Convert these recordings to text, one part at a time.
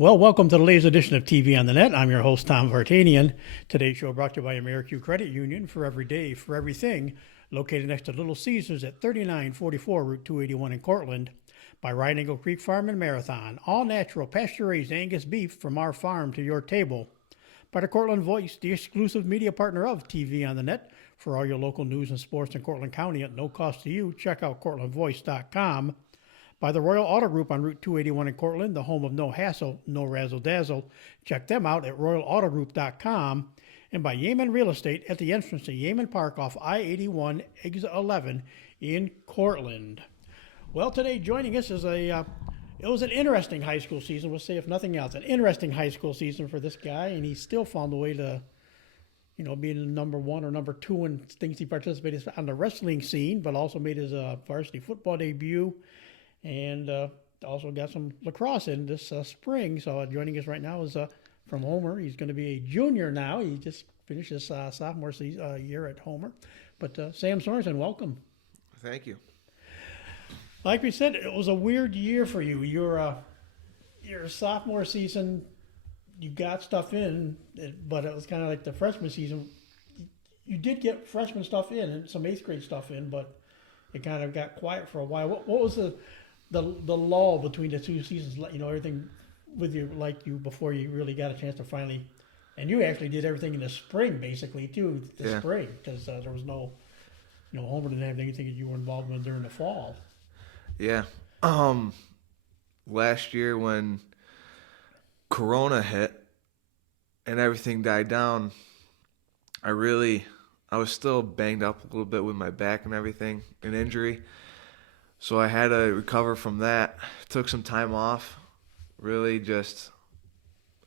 Well, welcome to the latest edition of TV on the Net. I'm your host, Tom Vartanian. Today's show brought to you by AmeriQ Credit Union, for every day, for everything, located next to Little Caesars at 3944 Route 281 in Cortland, by Riding Eagle Creek Farm and Marathon, all natural, pasture-raised Angus beef from our farm to your table, by the Cortland Voice, the exclusive media partner of TV on the Net, for all your local news and sports in Cortland County at no cost to you. Check out cortlandvoice.com. By the Royal Auto Group on Route 281 in Cortland, the home of no hassle, no razzle-dazzle. Check them out at royalautogroup.com. And by Yeaman Real Estate at the entrance to Yeaman Park off I-81, exit 11 in Cortland. Well, today joining us is it was an interesting high school season, we'll say if nothing else, an interesting high school season for this guy, and he still found a way to, being the number one or number two in things he participated on the wrestling scene, but also made his varsity football debut. And also got some lacrosse in this spring. So joining us right now is from Homer. He's going to be a junior now. He just finished his sophomore year at Homer. But Sam Sorenson, welcome. Thank you. Like we said, it was a weird year for you. Your sophomore season, you got stuff in, but it was kind of like the freshman season. You did get freshman stuff in and some eighth grade stuff in, but it kind of got quiet for a while. What was the lull between the two seasons, everything with you before you really got a chance to finally, and you actually did everything in the spring basically too, spring, because there was no, Homer didn't have anything that you were involved in during the fall. Yeah. Last year when Corona hit and everything died down, I was still banged up a little bit with my back and everything, an injury. So I had to recover from that. Took some time off, and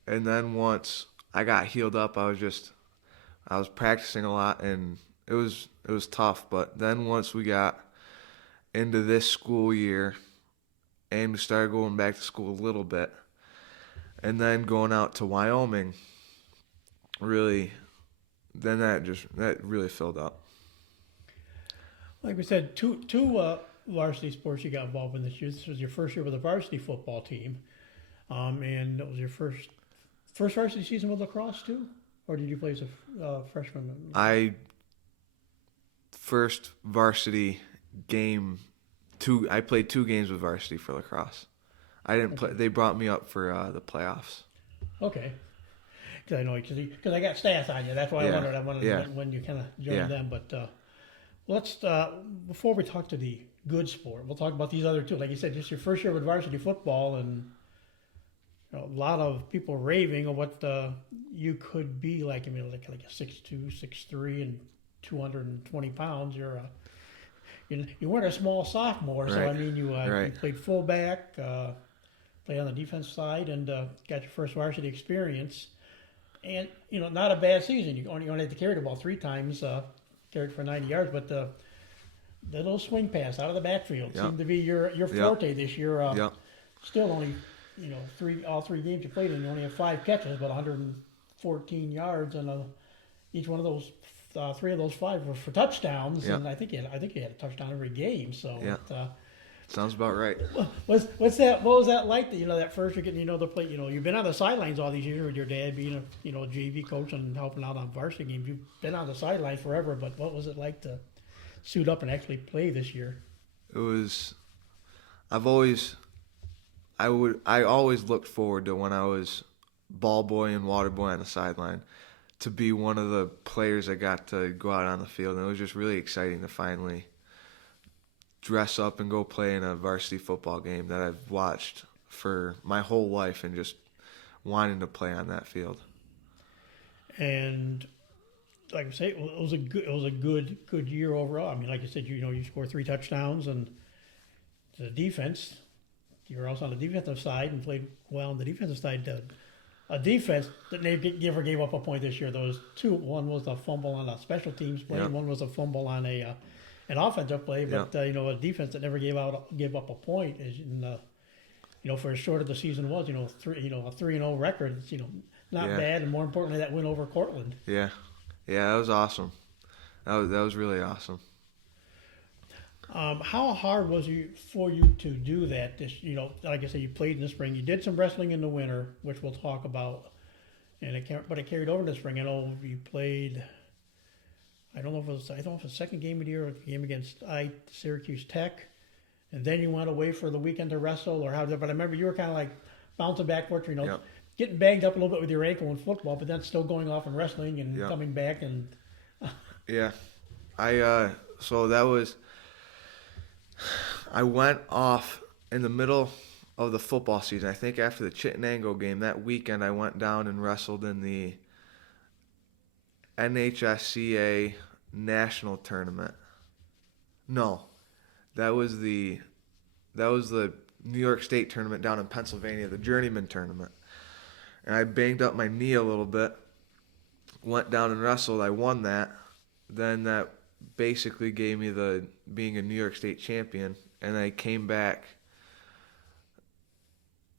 then once I got healed up, I was practicing a lot, and it was tough. But then once we got into this school year and we started going back to school a little bit, and then going out to Wyoming, then that really filled up. Like we said, two varsity sports you got involved in this year. This was your first year with the varsity football team, and it was your first varsity season with lacrosse too, or did you play as a freshman? First varsity game. I played 2 games with varsity for lacrosse. I didn't play. They brought me up for the playoffs. Okay. Because I know because I got stats on you. That's why I wondered when you kind of joined them. But let's before we talk to the good sport, we'll talk about these other two. Like you said, just your first year with varsity football, and a lot of people raving of what you could be like. I mean, like a 6'2", 6'3", and 220 pounds. You weren't a small sophomore, so I mean, you played fullback, played on the defense side, and got your first varsity experience. And not a bad season. You only had to carry the ball 3 times, carried for 90 yards, but the little swing pass out of the backfield seemed to be your forte this year. Still only, all 3 games you played in, you only have 5 catches, but 114 yards, and each one of those 3 of those 5 were for touchdowns, and I think you had a touchdown every game. So sounds about right. What was that like? That first you're getting to play. You've been on the sidelines all these years with your dad being a JV coach and helping out on varsity games. You've been on the sidelines forever, but what was it like to suit up and actually play this year? It was. I always looked forward to when I was ball boy and water boy on the sideline to be one of the players that got to go out on the field, and it was just really exciting to finally dress up and go play in a varsity football game that I've watched for my whole life and just wanting to play on that field. And like I say, it was a good year overall. I mean, like I said, you scored 3 touchdowns, and the defense, you were also on the defensive side and played well on the defensive side. A defense that never gave up a point this year. There was 2. One was a fumble on a special teams play, and one was a fumble on an offensive play, but a defense that never gave up a point is, for as short as the season was, a 3-0 record, it's, not bad, and more importantly, that win over Cortland. Yeah, that was awesome. That was really awesome. How hard was it for you to do that? Like I said, you played in the spring. You did some wrestling in the winter, which we'll talk about, and but it carried over to the spring. I know you played. I don't know if it was. I don't know if it was the second game of the year, or the game against Syracuse Tech, and then you went away for the weekend to wrestle, or how? But I remember you were kind of like bouncing back, Yep. getting banged up a little bit with your ankle in football, but then still going off and wrestling and Yep. coming back and. Yeah. So that was. I went off in the middle of the football season. I think after the Chittenango game that weekend, I went down and wrestled in the NHSCA national tournament. No, that was the New York State tournament down in Pennsylvania, the Journeyman tournament. And I banged up my knee a little bit. Went down and wrestled. I won that. Then that basically gave me the being a New York State champion. And I came back.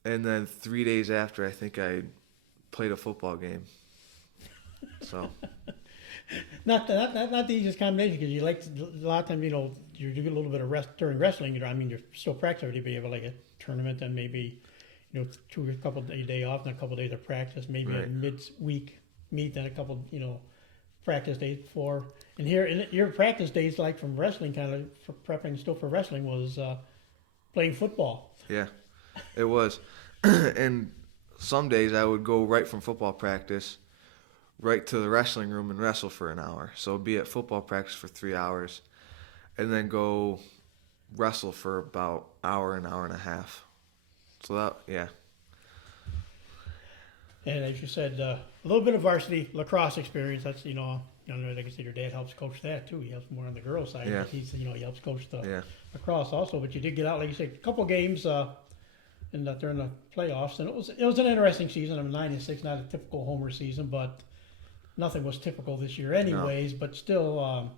And then 3 days after, I think I played a football game. So. Not the easiest combination, because you like a lot of times, you do get a little bit of rest during wrestling. You're still practicing already, but you have like a tournament and maybe, a couple of day off and a couple of days of practice, maybe Right. a mid-week meet and a couple, practice days before. And here, your practice days, like from wrestling, kind of for prepping still for wrestling, was playing football. Yeah, it was. And some days I would go right from football practice right to the wrestling room and wrestle for an hour. So be at football practice for 3 hours and then go wrestle for about an hour and a half. So that, yeah. And as you said, a little bit of varsity lacrosse experience. That's, like I said, your dad helps coach that too. He helps more on the girls' side. Yeah. But he helps coach the Yeah. lacrosse also. But you did get out, like you said, a couple games during the playoffs, and it was an interesting season. 9-6, not a typical homer season, but nothing was typical this year, anyways. No. But still, a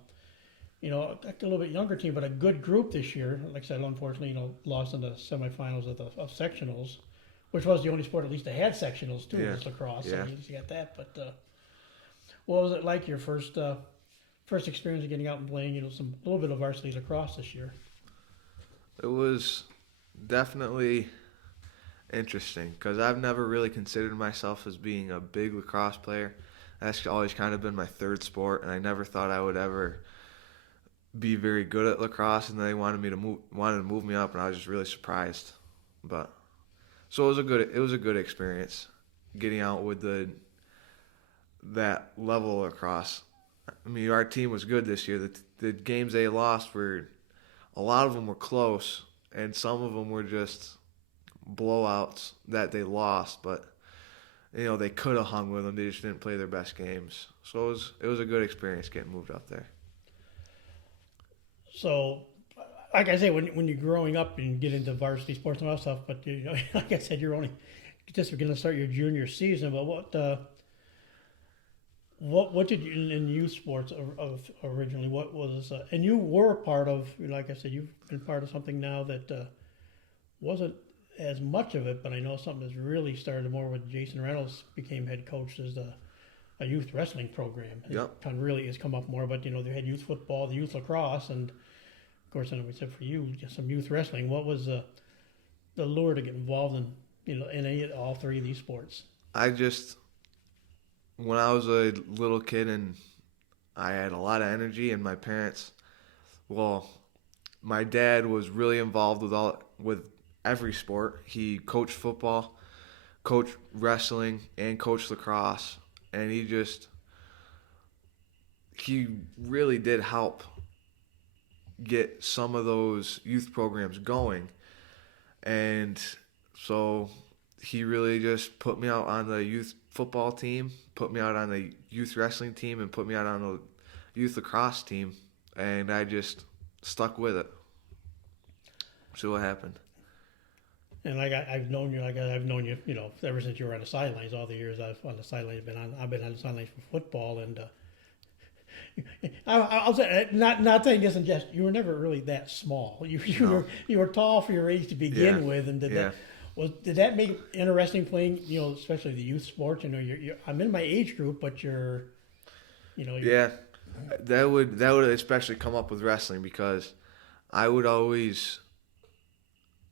little bit younger team, but a good group this year. Like I said, unfortunately, lost in the semifinals of sectionals, which was the only sport at least that had sectionals too. Was lacrosse. Yeah. So you got that. But what was it like your first experience of getting out and playing? A little bit of varsity lacrosse this year. It was definitely interesting because I've never really considered myself as being a big lacrosse player. That's always kind of been my third sport, and I never thought I would ever be very good at lacrosse. And they wanted to move me up, and I was just really surprised. But so it was a good experience getting out with that level of lacrosse. I mean, our team was good this year. The games they lost a lot of them were close, and some of them were just blowouts that they lost, but they could have hung with them. They just didn't play their best games. So it was a good experience getting moved up there. So, like I say, when you're growing up and you get into varsity sports and all that stuff, but like I said, you're only just going to start your junior season. But what did you in youth sports originally? What was and you were part of? Like I said, you've been part of something now that wasn't as much of it, but I know something that's really started more when Jason Reynolds became head coach. There's a youth wrestling program. Yep. It kind of really has come up more, but they had youth football, the youth lacrosse, and of course, I know we said for you, just some youth wrestling. What was the lure to get involved in all three of these sports? When I was a little kid and I had a lot of energy, and my parents, my dad was really involved with every sport. He coached football, coached wrestling, and coached lacrosse, and he really did help get some of those youth programs going. And so he really just put me out on the youth football team, put me out on the youth wrestling team, and put me out on the youth lacrosse team, and I just stuck with it. See what happened. And I've known you, ever since you were on the sidelines. All the years I've on the sidelines, I've been on the sidelines for football, and I'll say, not saying this in jest, you were never really that small. You were tall for your age to begin with, and did that make it interesting playing? Especially the youth sports. I'm in my age group, but that would especially come up with wrestling because I would always,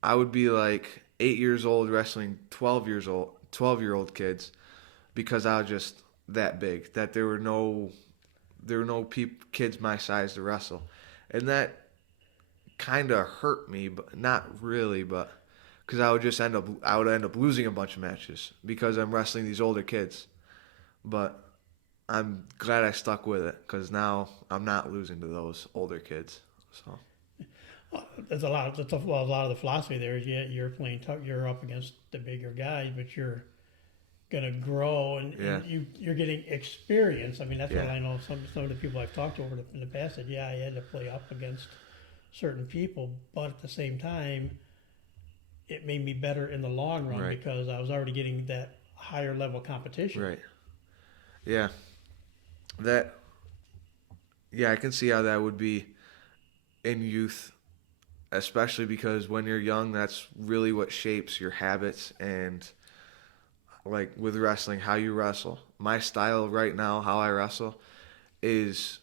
I would be like 8 years old wrestling 12-year-old kids because I was just that big that there were no kids my size to wrestle, and that kind of hurt me, but not really, but because I would end up losing a bunch of matches because I'm wrestling these older kids. But I'm glad I stuck with it because now I'm not losing to those older kids. So There's a lot of a lot of the philosophy there is you're playing tough, you're up against the bigger guys, but you're gonna grow yeah, and you're getting experience. I mean, that's what yeah, I know. Some of the people I've talked to in the past said, yeah, I had to play up against certain people, but at the same time, it made me better in the long run right, because I was already getting that higher level competition. right, yeah. That yeah, I can see how that would be in youth, especially because when you're young, that's really what shapes your habits and like with wrestling, how you wrestle. My style right now, how I wrestle, is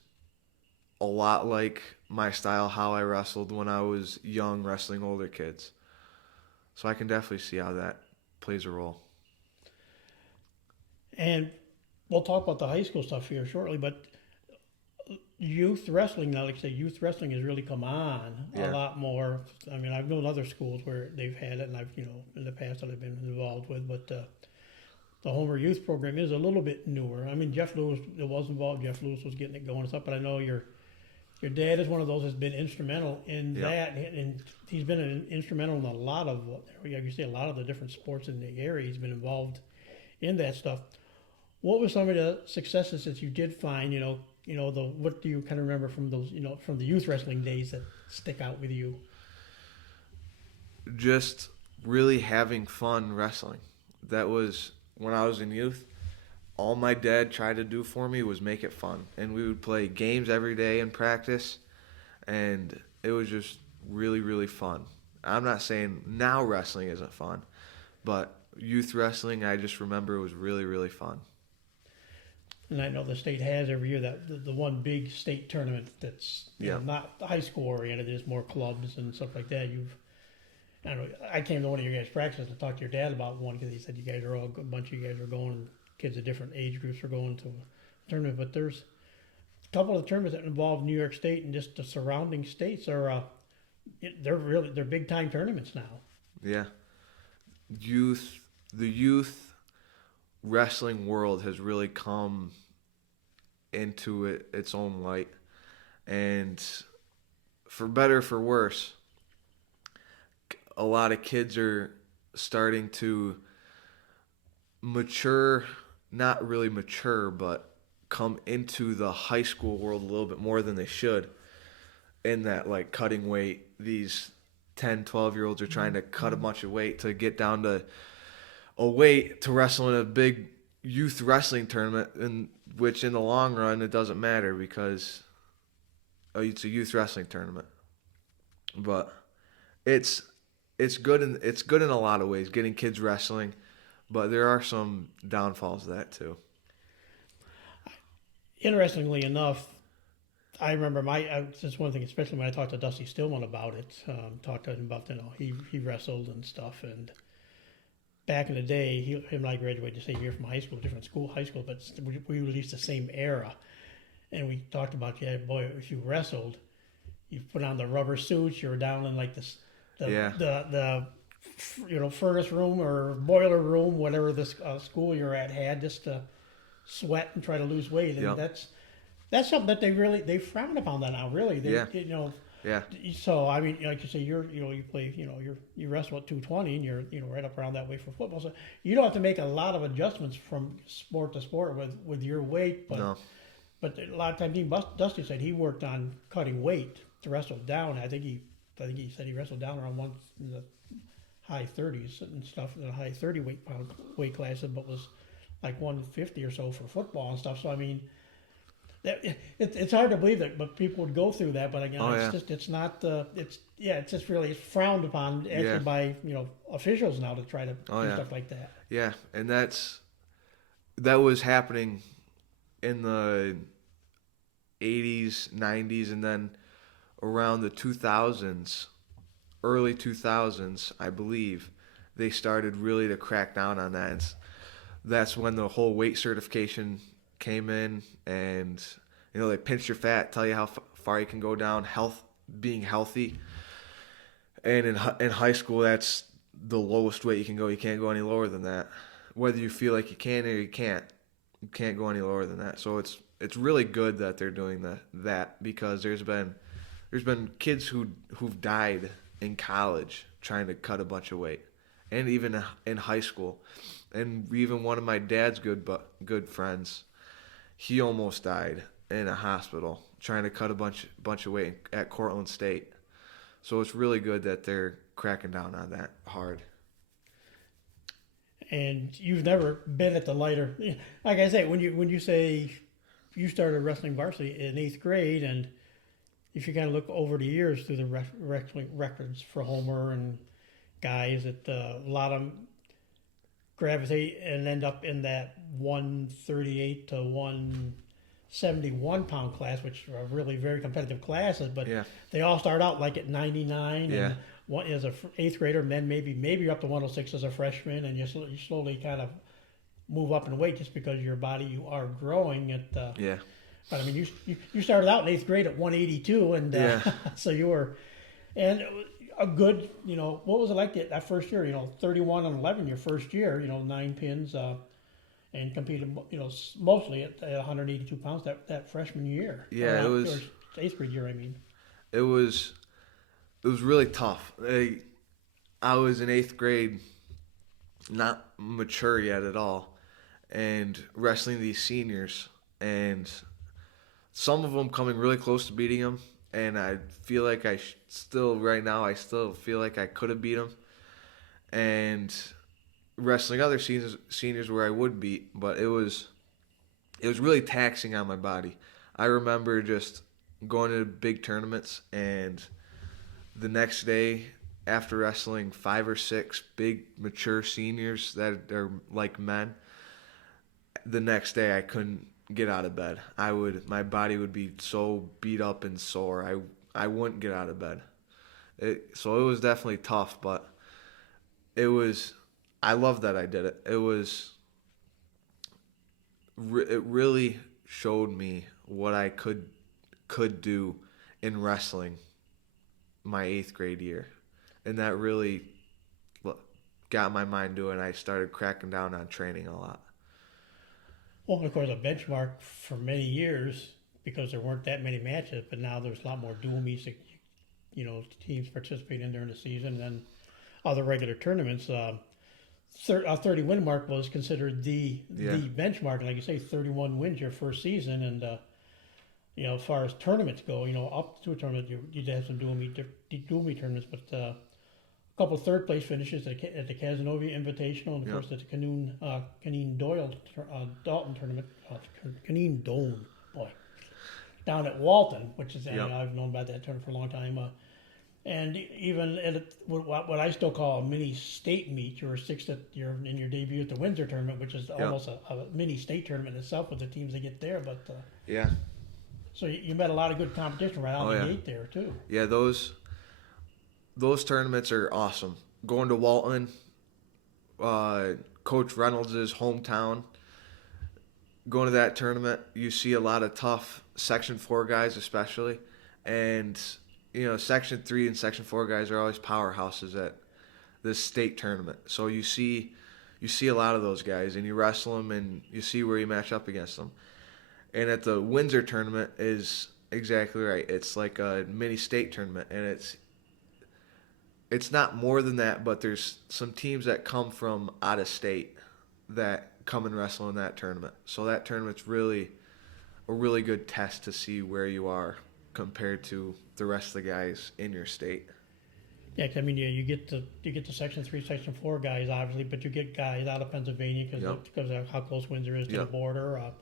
a lot like my style how I wrestled when I was young wrestling older kids. So I can definitely see how that plays a role. And we'll talk about the high school stuff here shortly, but youth wrestling now, like I say, youth wrestling has really come on a Yeah. lot more. I mean, I've known other schools where they've had it, and I've in the past that I've been involved with, but the Homer Youth Program is a little bit newer. I mean, Jeff Lewis was involved. Jeff Lewis was getting it going and stuff, but I know your dad is one of those that's been instrumental in Yeah. that, and he's been instrumental in a lot of, like you say, a lot of the different sports in the area. He's been involved in that stuff. What were some of the successes that you did find? What do you kind of remember from those, from the youth wrestling days that stick out with you? Just really having fun wrestling. That was when I was in youth. All my dad tried to do for me was make it fun. And we would play games every day in practice. And it was just really, really fun. I'm not saying now wrestling isn't fun, but youth wrestling, I just remember it was really, really fun. And I know the state has every year that the one big state tournament that's Yeah. not high school oriented, there's more clubs and stuff like that. I don't know, I came to one of your guys' practices to talk to your dad about one because he said you guys are all a bunch of you guys are going, kids of different age groups are going to a tournament. But there's a couple of tournaments that involve New York State and just the surrounding states are they're big time tournaments now. Yeah. The youth wrestling world has really come into its own light. And for better or for worse, a lot of kids are starting to mature, not really mature, but come into the high school world a little bit more than they should. In that, like, cutting weight, these 10, 12-year-olds are trying to cut a bunch of weight to get down to a weight to wrestle in a big youth wrestling tournament, in which in the long run it doesn't matter because it's a youth wrestling tournament. But it's it's good in a lot of ways, getting kids wrestling, but there are some downfalls to that too. Interestingly enough, I remember just one thing, especially when I talked to Dusty Stillman about it, talked to him about, he wrestled and stuff. And back in the day, him and I graduated the same year from high school, different high school, but we were at least the same era. And we talked about, yeah, boy, if you wrestled, you put on the rubber suits, you were down in like Yeah. the furnace room or boiler room, whatever this school you're at had, just to sweat and try to lose weight. And Yep. that's something that they frown upon that now, really. Yeah. Yeah. So I mean, like you say, you play, you wrestle at 220, and you're right up around that weight for football. So you don't have to make a lot of adjustments from sport to sport with your weight, but No. but a lot of times, Dusty said he worked on cutting weight to wrestle down. I think he said he wrestled down around one in the high 30s and stuff, in the high 30 pound weight classes, but was like 150 or so for football and stuff. So I mean, it's hard to believe that, but people would go through that. But again, it's not. It's just really frowned upon actually Yeah. by officials now to try to Oh, do yeah. stuff like that. Yeah, and that was happening in the 80s, 90s, and then around the 2000s, early 2000s, I believe, they started really to crack down on that. And that's when the whole weight certification came in, and they pinch your fat, tell you how far you can go down, being healthy. And in high school, that's the lowest weight you can go. You can't go any lower than that. Whether you feel like you can or you can't go any lower than that. So it's really good that they're doing that because there's been kids who've died in college trying to cut a bunch of weight, and even in high school, and even one of my dad's good friends, he almost died in a hospital trying to cut a bunch of weight at Cortland State. So it's really good that they're cracking down on that hard. And you've never been at the lighter, like I say, when you say you started wrestling varsity in 8th grade, and if you kind of look over the years through the wrestling records for Homer and guys, that a lot of them gravitate and end up in that 138 to 171 pound class, which are really very competitive classes, but they all start out like at 99 and one as a 8th grader, and then maybe you're up to 106 as a freshman, and you slowly kind of move up in weight just because your body, you are growing at But I mean, you started out in 8th grade at 182, and so you were, and a good, what was it like that first year? 31 and 11 your first year, 9 pins, and competed, mostly at 182 pounds that freshman year. Yeah, it was 8th grade year. I mean, it was really tough. I was in 8th grade, not mature yet at all, and wrestling these seniors, and some of them coming really close to beating them, and I feel like I still feel like I could have beat them, and wrestling other seniors where I would beat, but it was really taxing on my body. I remember just going to big tournaments, and the next day after wrestling 5 or 6 big mature seniors that are like men, the next day I couldn't get out of bed. My body would be so beat up and sore. I wouldn't get out of bed. So it was definitely tough, but I love that I did it. It really showed me what I could do in wrestling my 8th grade year. And that really got my mind doing. I started cracking down on training a lot. Well, of course, a benchmark for many years, because there weren't that many matches, but now there's a lot more dual meets that, teams participate in during the season, and then other regular tournaments. A 30-win mark was considered the benchmark. And like you say, 31 wins your first season, and as far as tournaments go, up to a tournament, you'd have some dual meet tournaments, but a couple of third place finishes at the Casanova Invitational, and of course at the Caneen Dalton tournament, Caneen Doan, boy, down at Walton, which is I've known about that tournament for a long time. And even at what I still call a mini state meet, you're in your debut at the Windsor tournament, which is almost a mini state tournament itself with the teams that get there. But so you met a lot of good competition right out of the gate there too. Yeah, those tournaments are awesome. Going to Walton, Coach Reynolds' hometown, going to that tournament, you see a lot of tough Section 4 guys especially, and Section 3 and Section 4 guys are always powerhouses at this state tournament. So you see a lot of those guys, and you wrestle them, and you see where you match up against them. And at the Windsor tournament is exactly right. It's like a mini state tournament, and it's not more than that, but there's some teams that come from out of state that come and wrestle in that tournament. So that tournament's really a really good test to see where you are compared to the rest of the guys in your state. Yeah, I mean, you get the Section 3, Section 4 guys, obviously, but you get guys out of Pennsylvania because of how close Windsor is to the border.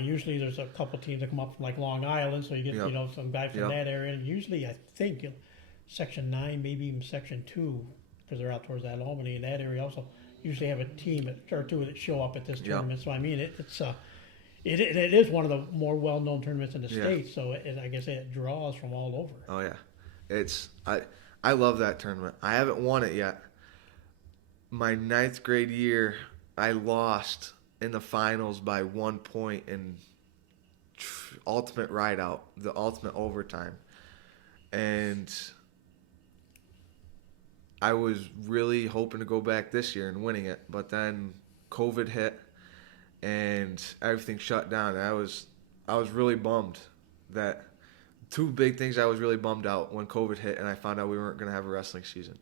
Usually there's a couple teams that come up from like Long Island, so you get some guys from that area. And usually I think Section 9, maybe even Section 2, because they're out towards that Albany in that area also, usually have a team or two that show up at this tournament. So I mean, It is one of the more well-known tournaments in the Yeah. state, so I guess it draws from all over. Oh yeah, it's I love that tournament. I haven't won it yet. My ninth grade year, I lost in the finals by 1 point in ultimate rideout, the ultimate overtime, and I was really hoping to go back this year and winning it, but then COVID hit and everything shut down. And I was really bummed that two big things. I was really bummed out when COVID hit and I found out we weren't going to have a wrestling season.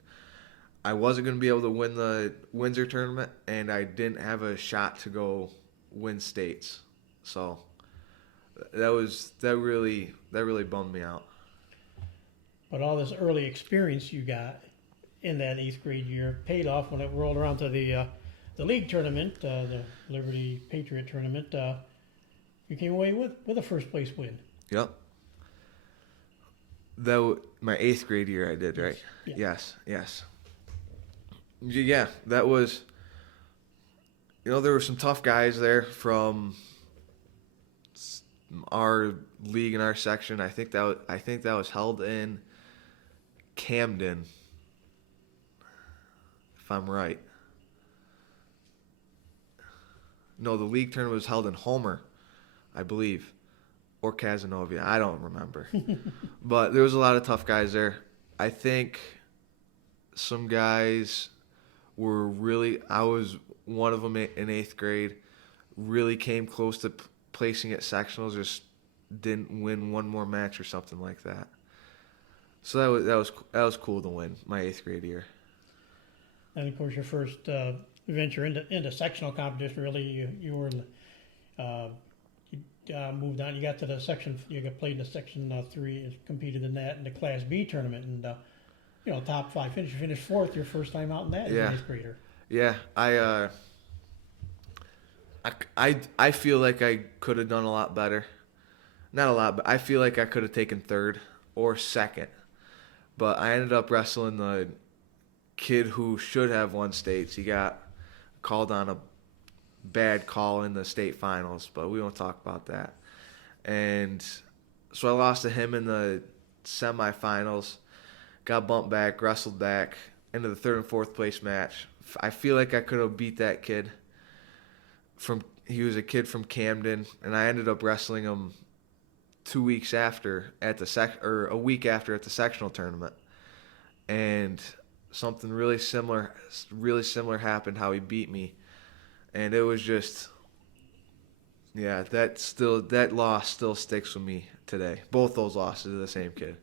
I wasn't going to be able to win the Windsor tournament, and I didn't have a shot to go win states. So that really bummed me out. But all this early experience you got in that 8th grade year paid off when it rolled around to the league tournament, the Liberty Patriot tournament. You came away with a first place win. Yep. My 8th grade year I did, right? Yeah. Yes. Yeah, that was, there were some tough guys there from our league and our section. I think that was held in Camden, if I'm right. No, the league tournament was held in Homer, I believe, or Casanova. I don't remember. But there was a lot of tough guys there. I think some guys were really, I was one of them in 8th grade, really came close to placing at sectionals, just didn't win one more match or something like that. So that was cool to win my 8th grade year. And of course, your first venture into sectional competition, really, you were moved on. You got to the section. You got played in the section 3 and competed in that in the Class B tournament, and top 5 finish. You finished 4th your first time out in that as an 8th grader. Yeah, I feel like I could have done a lot better. Not a lot, but I feel like I could have taken 3rd or 2nd. But I ended up wrestling the kid who should have won states. He got called on a bad call in the state finals, but we won't talk about that. And so I lost to him in the semifinals, got bumped back, wrestled back into the 3rd and 4th place match. I feel like I could have beat that kid. He was a kid from Camden, and I ended up wrestling him 2 weeks after at a week after at the sectional tournament. And something really similar happened, how he beat me. And it was just, that loss still sticks with me today. Both those losses to the same kid.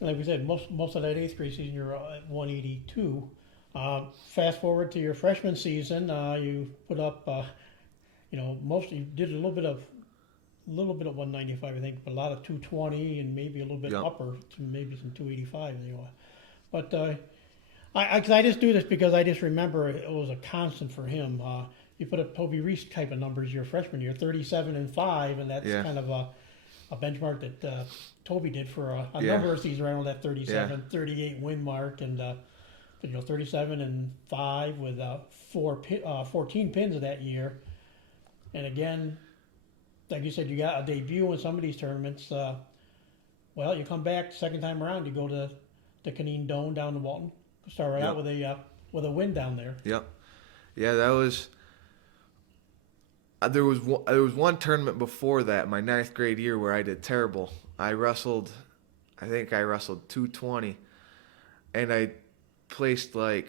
Like we said, most of that 8th grade season you're at 182. Fast forward to your freshman season, you put up, you did a little bit of 195, I think, but a lot of 220 and maybe a little bit upper, maybe some 285. But I just do this because I just remember it was a constant for him. You put up Toby Reese type of numbers your freshman year, 37-5, and that's kind of a benchmark that Toby did for a number of seasons around that 37, 38 win mark, and 37-5 with 14 pins of that year. And again, like you said, you got a debut in some of these tournaments. You come back second time around, you go to the Canine Dome down in Walton. Start right out with a win down there. Yep. Yeah, that was. There was one tournament before that, my 9th grade year, where I did terrible. I think I wrestled 220, and I placed I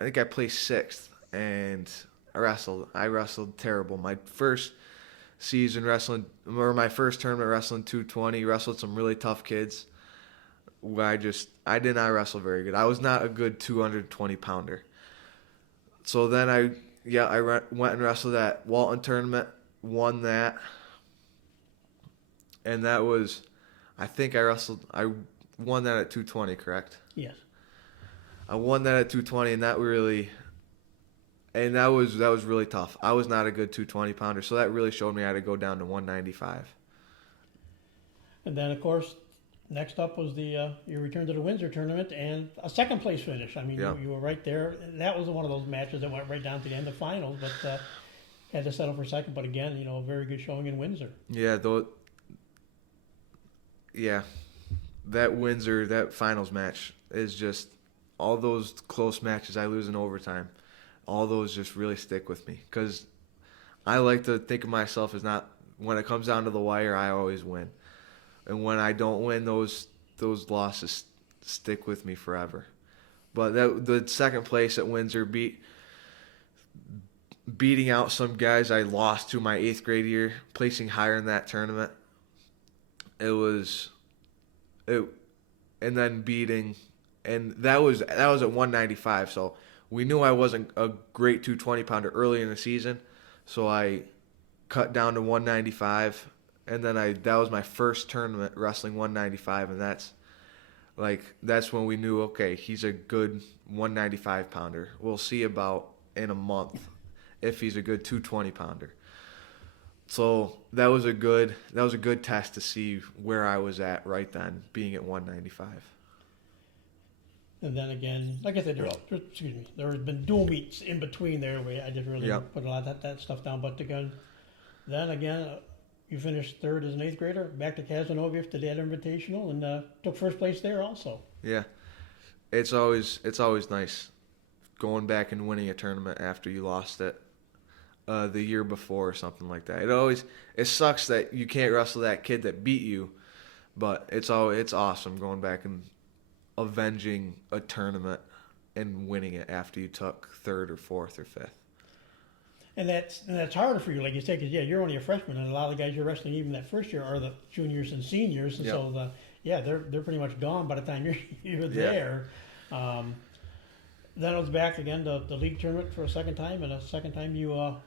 placed 6th, and I wrestled terrible. My first season my first tournament wrestling 220, wrestled some really tough kids. I did not wrestle very good. I was not a good 220 pounder. So then I went and wrestled that Walton tournament, won that. And that was, I won that at 220, correct? Yes. I won that at 220, and that was really tough. I was not a good 220 pounder, so that really showed me how to go down to 195. And then, of course, next up was your return to the Windsor tournament and a second place finish. I mean, you were right there. That was one of those matches that went right down to the end of finals. But had to settle for second, but again, a very good showing in Windsor. Yeah, though. Yeah, that Windsor, that finals match is just all those close matches I lose in overtime. All those just really stick with me because I like to think of myself as not when it comes down to the wire, I always win, and when I don't win, those losses stick with me forever. But the second place at Windsor beating out some guys I lost to my 8th grade year, placing higher in that tournament. And then beating, and that was at 195. So we knew I wasn't a great 220 pounder early in the season, so I cut down to 195, and then that was my first tournament wrestling 195, and that's when we knew, okay, he's a good 195 pounder. We'll see about in a month if he's a good 220 pounder. So that was a good test to see where I was at right then, being at 195. And then again, like I said, there has been dual meets in between there where I didn't really put a lot of that stuff down. But then again, you finished third as an 8th grader, back to Casanova to that Invitational, and took first place there also. Yeah, it's always nice going back and winning a tournament after you lost it the year before or something like that. It sucks that you can't wrestle that kid that beat you, but it's awesome going back and avenging a tournament and winning it after you took 3rd or 4th or 5th. And that's harder for you, like you said, because you're only a freshman, and a lot of the guys you're wrestling even that first year are the juniors and seniors, and so they're pretty much gone by the time you're there. Then it was back again to the league tournament for a second time, and a second time you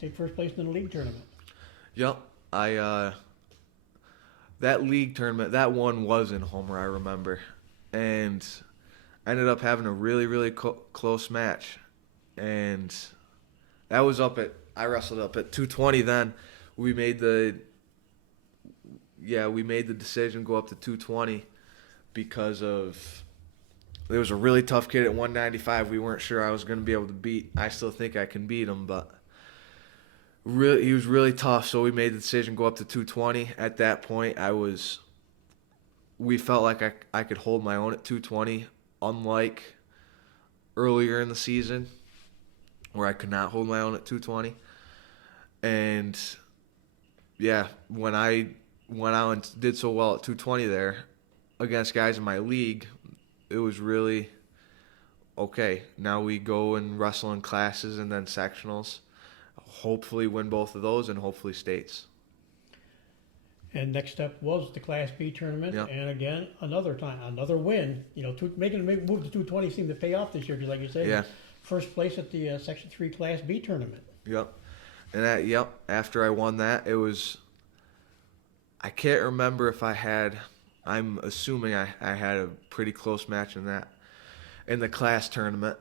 take first place in the league tournament. Yep, that league tournament, that one was in Homer, I remember, and I ended up having a really, really close match, and that was I wrestled up at 220 then. We made the decision go up to 220 because there was a really tough kid at 195 we weren't sure I was going to be able to beat. I still think I can beat him, but he was really tough, so we made the decision go up to 220. At that point, we felt like I could hold my own at 220, unlike earlier in the season where I could not hold my own at 220. And when I went out and did so well at 220 there against guys in my league, it was really okay. Now we go and wrestle in classes and then sectionals. Hopefully win both of those and hopefully states. And next step was the Class B tournament, and again another win. Making a move to 220 seemed to pay off this year, because like you said, first place at the Section 3 Class B tournament. Yep, and after I won that, I can't remember if I had. I'm assuming I had a pretty close match in the class tournament.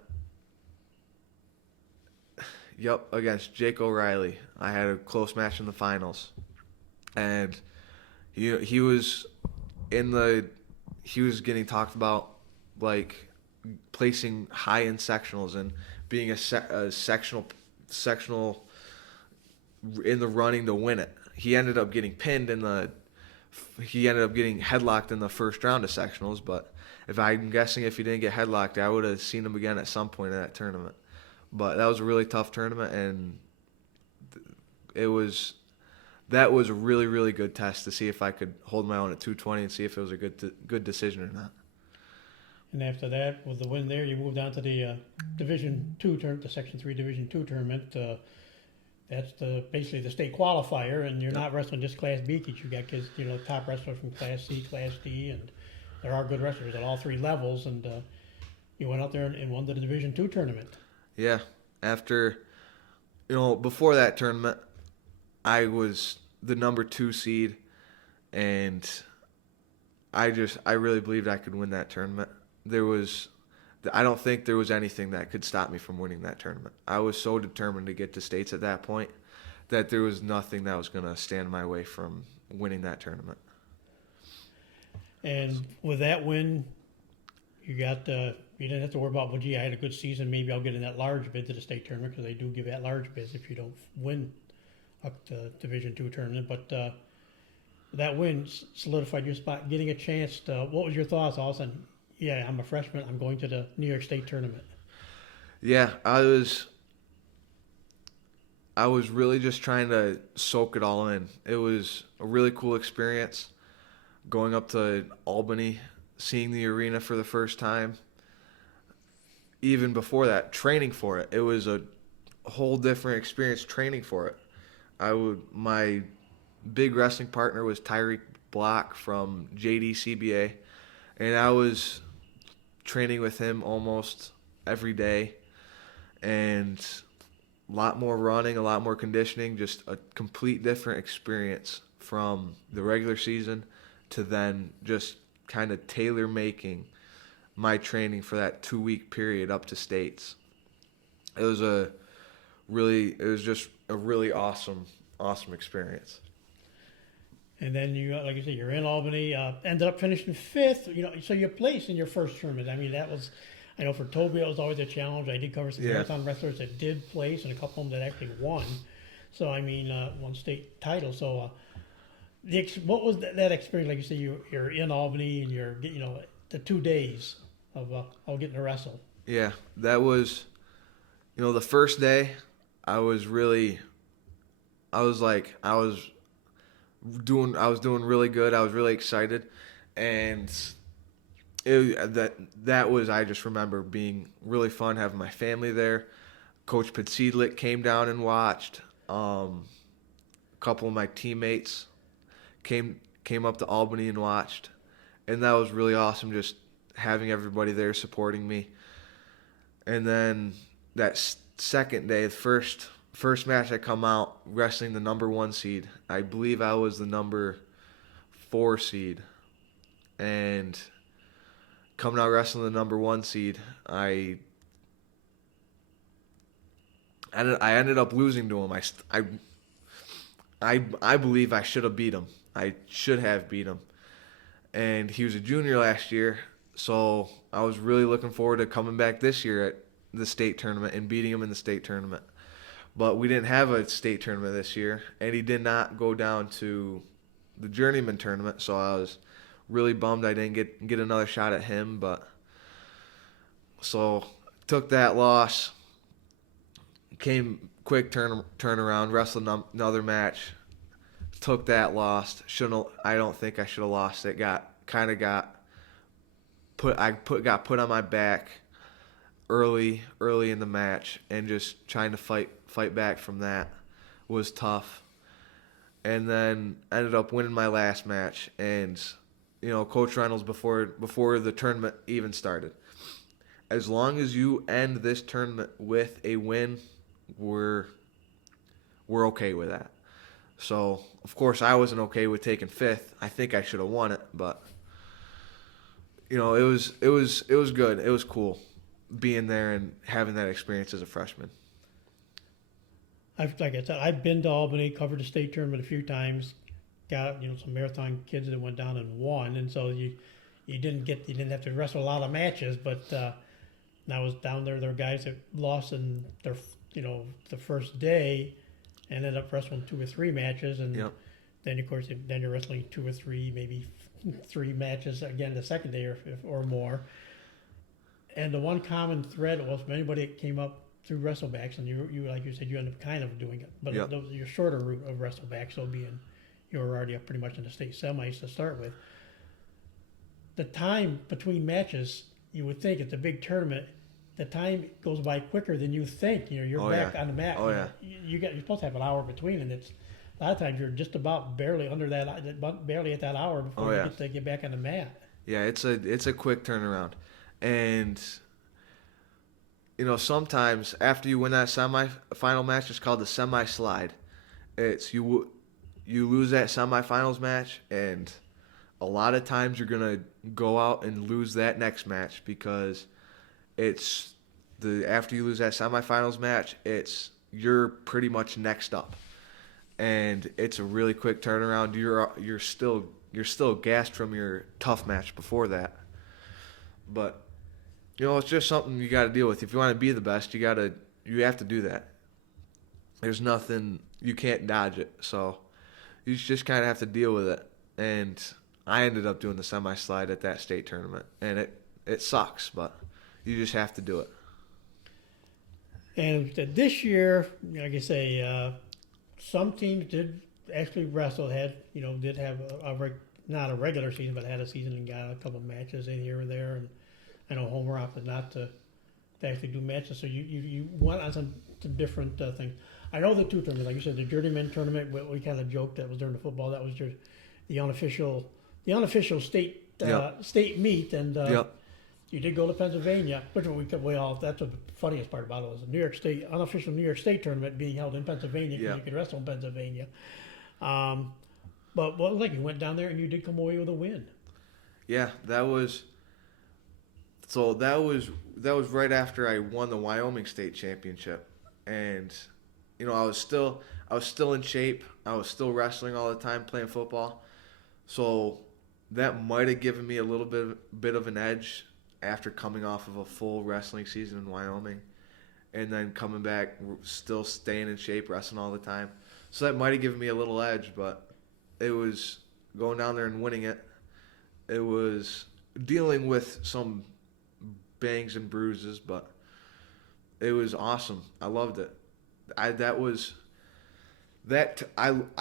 Yep, against Jake O'Reilly. I had a close match in the finals. And he was getting talked about, like, placing high in sectionals and being a sectional in the running to win it. He ended up getting getting headlocked in the first round of sectionals, but I'm guessing if he didn't get headlocked, I would have seen him again at some point in that tournament. But that was a really tough tournament, and that was a really, really good test to see if I could hold my own at 220 and see if it was a good decision or not. And after that, with the win there, you moved on to the Division 2 tournament, the Section 3 Division 2 tournament. That's basically the state qualifier, and you're not wrestling just Class B kids. You got kids, top wrestlers from Class C, Class D, and there are good wrestlers at all 3 levels. And you went out there and won the Division 2 tournament. Yeah, before that tournament, I was the number 2 seed, and I really believed I could win that tournament. I don't think there was anything that could stop me from winning that tournament. I was so determined to get to states at that point that there was nothing that was going to stand my way from winning that tournament. And with that win, you got you didn't have to worry about, well, gee, I had a good season. Maybe I'll get in that large bid to the state tournament because they do give at large bids if you don't win a Division II tournament. But that win solidified your spot, getting a chance to. What was your thoughts all of a sudden? Yeah, I'm a freshman. I'm going to the New York State tournament. Yeah, I was really just trying to soak it all in. It was a really cool experience going up to Albany, seeing the arena for the first time. Even before that, training for it. It was a whole different experience training for it. My big wrestling partner was Tyreek Block from JDCBA, and I was training with him almost every day, and a lot more running, a lot more conditioning, just a complete different experience from the regular season to then just kind of tailor making my training for that 2-week period up to states. It was just a really awesome experience. And then you, like you said, you're in Albany. Ended up finishing fifth. So you placed in your first tournament. I mean, that was, I know for Toby it was always a challenge. I did cover some marathon wrestlers that did place, and a couple of them that actually won. So I mean, won state title. So what was that experience? Like you said, you're in Albany and you're the 2 days of getting to wrestle. Yeah, that was, the first day, I was doing really good. I was really excited, and I just remember being really fun, having my family there. Coach Pitsidlik came down and watched. A couple of my teammates came up to Albany and watched, and that was really awesome, just having everybody there supporting me. And then that second day, the first match, I come out wrestling the number 1 seed. I believe I was the number 4 seed, and coming out wrestling the number 1 seed, I ended up losing to him. I believe I should have beat him. I should have beat him. And he was a junior last year, so I was really looking forward to coming back this year at the state tournament and beating him in the state tournament. But we didn't have a state tournament this year, and he did not go down to the journeyman tournament, so I was really bummed I didn't get another shot at him. But so took that loss, came quick turnaround, wrestled another match, took that loss. I don't think I should have lost it. Got put on my back early in the match, and just trying to fight back from that was tough. And then ended up winning my last match, and Coach Reynolds before the tournament even started, as long as you end this tournament with a win, we're okay with that. So of course I wasn't okay with taking 5th. I think I should have won it, but it was good. It was cool being there and having that experience as a freshman. Like I said, I've been to Albany, covered the state tournament a few times, got some marathon kids that went down and won, and so you didn't have to wrestle a lot of matches. But I was down there. There were guys that lost in their the first day, and ended up wrestling 2 or 3 matches, and then of course you're wrestling 2 or 3, maybe 3 matches again the second day or more. And the one common thread was anybody that came up through wrestlebacks, and you like you said, you end up kind of doing it, but your shorter route of wrestlebacks, so being you were already up pretty much in the state semis to start with. The time between matches, you would think it's a big tournament, the time goes by quicker than you think. You're back on the mat. You're supposed to have an hour between, and it's a lot of times you're just about barely under that, barely at that hour before you get to get back on the mat. Yeah, it's a quick turnaround, and sometimes after you win that semifinal match, it's called the semi-slide. It's you lose that semifinals match, and a lot of times you're gonna go out and lose that next match because after you lose that semifinals match, you're pretty much next up, and it's a really quick turnaround. You're still gassed from your tough match before that, but it's just something you got to deal with. If you want to be the best, you have to do that. There's nothing, you can't dodge it. So you just kind of have to deal with it. And I ended up doing the semi-slide at that state tournament, and it sucks, but you just have to do it. And this year, like I say, some teams did actually wrestle. Did have not a regular season, but had a season and got a couple matches in here and there. And I know Homer opted not to actually do matches, so you went on some different things. I know the two tournaments, like you said, the journeyman tournament. We kind of joked that was during the football. That was just the unofficial state state meet, and you did go to Pennsylvania, which that's the funniest part about it was the New York State unofficial New York State tournament being held in Pennsylvania because you could wrestle in Pennsylvania. But you went down there and you did come away with a win. Yeah, that was right after I won the Wyoming State Championship, and I was still in shape. I was still wrestling all the time, playing football, so that might have given me a little bit of an edge after coming off of a full wrestling season in Wyoming, and then coming back, still staying in shape, wrestling all the time. So that might have given me a little edge, but it was going down there and winning it. It was dealing with some bangs and bruises, but it was awesome. I loved it. I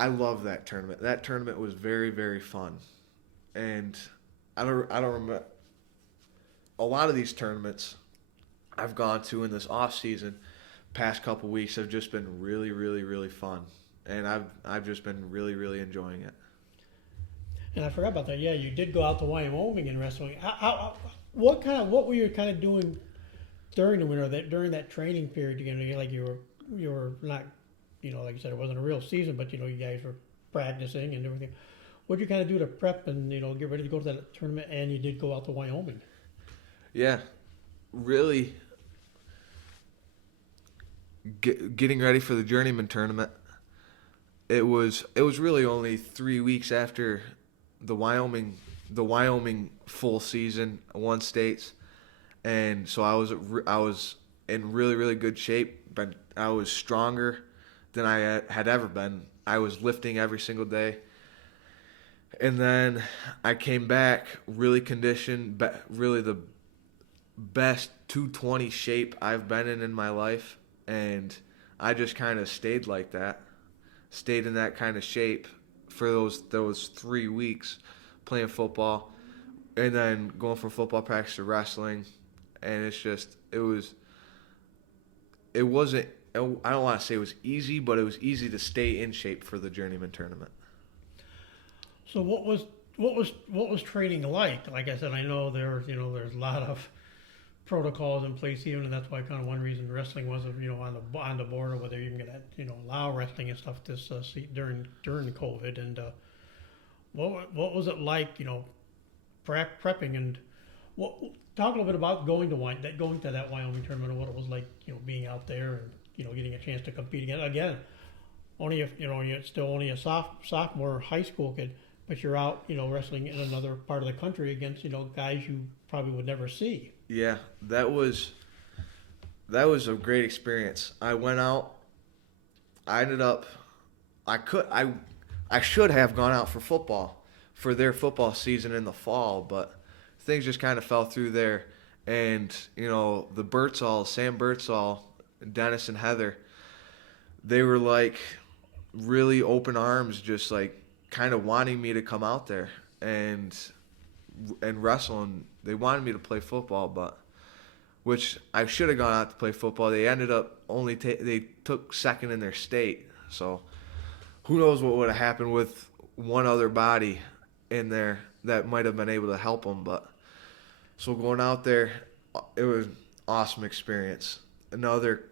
love that tournament. That tournament was very, very fun, and I don't remember. A lot of these tournaments I've gone to in this off season, past couple weeks have just been really, really, really fun, and I've just been really, really enjoying it. And I forgot about that. Yeah, you did go out to Wyoming and wrestling. What were you kind of doing during the winter? During that training period, you were not, like you said, it wasn't a real season, but you guys were practicing and everything. What did you kind of do to prep and get ready to go to that tournament? And you did go out to Wyoming. Yeah, really getting ready for the journeyman tournament. It was really only 3 weeks after the Wyoming full season, won states, and so I was in really, really good shape, but I was stronger than I had ever been. I was lifting every single day. And then I came back really conditioned, really the best 220 shape I've been in my life, and I just kind of stayed like that, stayed in that kind of shape for those 3 weeks playing football, and then going from football practice to wrestling, and it wasn't, I don't want to say it was easy, but it was easy to stay in shape for the journeyman tournament. So what was training like? Like I said, I know there's a lot of protocols in place even, and that's why kind of one reason wrestling wasn't on the border whether you're even gonna allow wrestling and stuff this during COVID. And what was it like prepping, and talk a little bit about going to that Wyoming tournament and what it was like being out there and getting a chance to compete again. Only if you're still only a sophomore high school kid, but you're out wrestling in another part of the country against guys you probably would never see. Yeah, that was a great experience. I went out. I ended up. I should have gone out for their football season in the fall, but things just kind of fell through there. And the Birdsall, Sam Birdsall, Dennis and Heather, they were like really open arms, just like kind of wanting me to come out there and wrestle, and they wanted me to play football, but which I should have gone out to play football. They ended up they took second in their state, so who knows what would have happened with one other body in there that might have been able to help them. But so going out there, it was an awesome experience. Another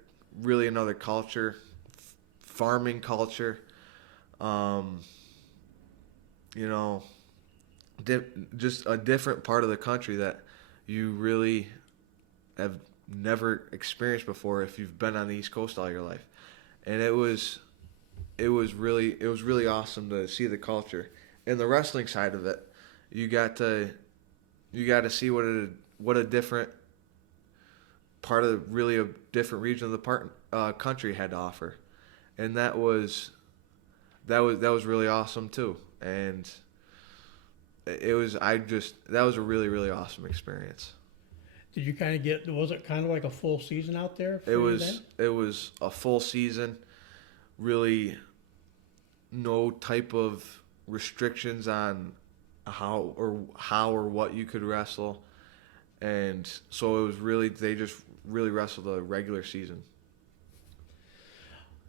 culture, farming culture. Just a different part of the country that you really have never experienced before if you've been on the East Coast all your life. And it was really awesome to see the culture. And the wrestling side of it, you got to see what a different part of really a different region of the country had to offer, and that was really awesome too. And that was a really, really awesome experience. Did you kind of was it kind of like a full season out there for It you was then? it was a full season, really no type of restrictions on how or what you could wrestle, and so it was really they just really wrestled a regular season.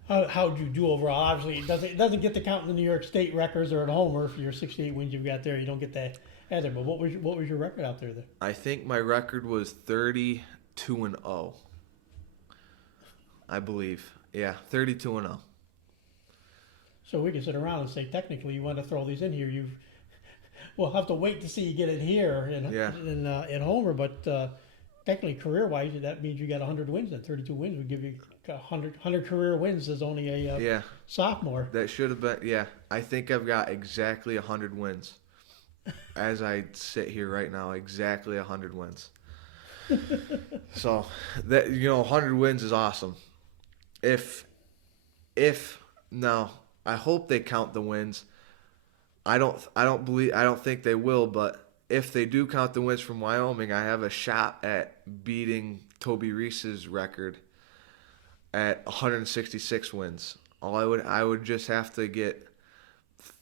How'd you do overall? Obviously, it doesn't get to count in the New York State records or at Homer for your 68 wins you've got there. You don't get that either. But what was your record out there then? I think my record was 32-0. I believe, yeah, 32-0. So we can sit around and say technically you want to throw these in here. We'll have to wait to see you get it here in Homer. But technically, career-wise, that means you got 100 wins. Then 32 wins would give you 100 career wins as only a sophomore. That should have been, yeah. I think I've got exactly 100 wins. As I sit here right now, exactly 100 wins. So, 100 wins is awesome. Now, I hope they count the wins. I don't think they will, but if they do count the wins from Wyoming, I have a shot at beating Toby Reese's record at 166 wins. I would just have to get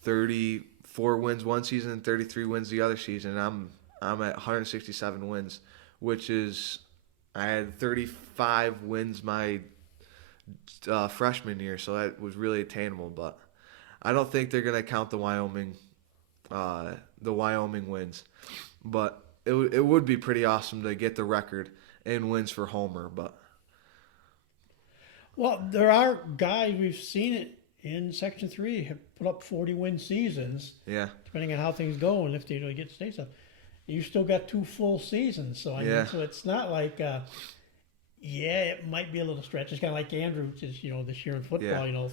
34 wins one season and 33 wins the other season. I'm at 167 wins, which is I had 35 wins my freshman year, so that was really attainable. But I don't think they're gonna count the Wyoming wins. But it would be pretty awesome to get the record in wins for Homer. But Well, there are guys we've seen it in Section 3 have put up 40-win seasons. yeah, Depending on how things go and if they really get to state stuff. You still got 2 full seasons, so so it's not like it might be a little stretch. It's kind of like Andrew just this year in football. Yeah.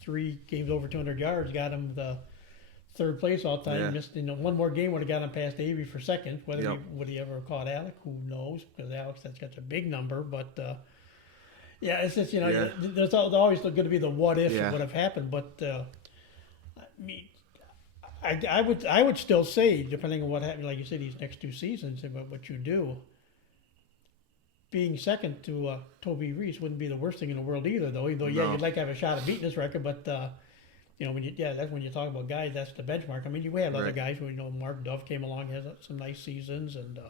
Three games over 200 yards got him the third place all time. Yeah. Just one more game would have got him past Avery for second. Whether Yep. would he ever caught Alec, who knows? Because Alex that's got a big number, but. It's just there's always going to be the what if Yeah. would have happened, but I mean, I would still say, depending on what happened, like you said, these next 2 seasons, about what you do, being second to Toby Reese wouldn't be the worst thing in the world either, though. Even though No. you'd like to have a shot at beating this record, but that's when you talk about guys, that's the benchmark. I mean, we have other Right. guys. Mark Dove came along, has some nice seasons, and.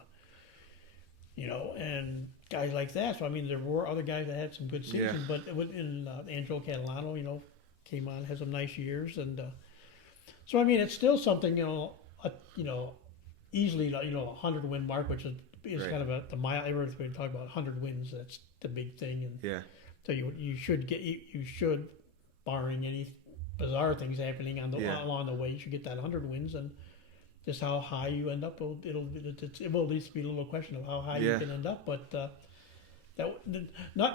And guys like that. So I mean, there were other guys that had some good seasons, but Angelo Catalano, came on, has some nice years, and so I mean, it's still something, easily, 100-win mark, which is Right. kind of the mile. Everyone talk about 100 wins. That's the big thing, and yeah, so you should, barring any bizarre things happening along the way, you should get that 100 wins and. Just how high you end up, it will at least be a little question of how high you can end up. But that